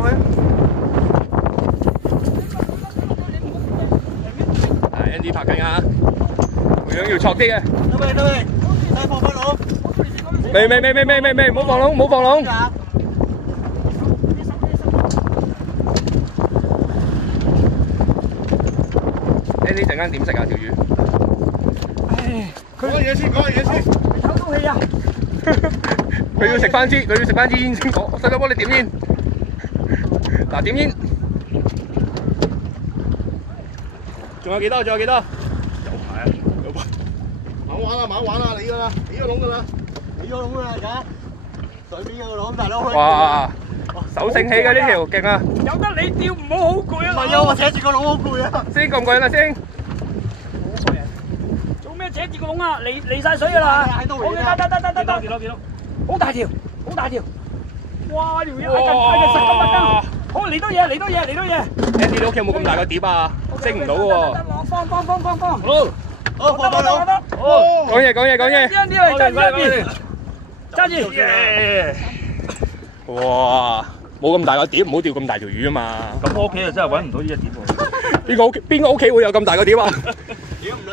入去。Andy 拍緊啊，個樣要挫啲嘅。得未？再放翻籠。未，唔好放籠，唔好放籠。Andy 陣間點食啊條魚？講嘢先，唞到氣啊！佢要食翻支煙先講，細佬幫你點煙。嗱點煙。仲有幾多？有排啊！猛玩啦！你個啦，你個籠噶啦，而家上邊個籠大佬去。哇！手盛起嘅呢條勁啊！有得你釣唔好好攰啊！唔係啊，我扯住個籠好攰啊！先咁攰啦先。做咩扯住個籠啊？離晒水㗎啦！喺度嚟得，幾多？好大條！哇！條魚挨近10咁啊！好嚟多嘢！ Andy 你屋企有冇咁大個碟啊？升唔到喎。放！好，放翻籠。講嘢。啲嚟揸住！哇！冇咁大個碟，唔好釣咁大條魚啊嘛。咁我屋企就真係揾唔到呢隻碟喎。邊個屋企會有咁大個碟啊？屌唔撚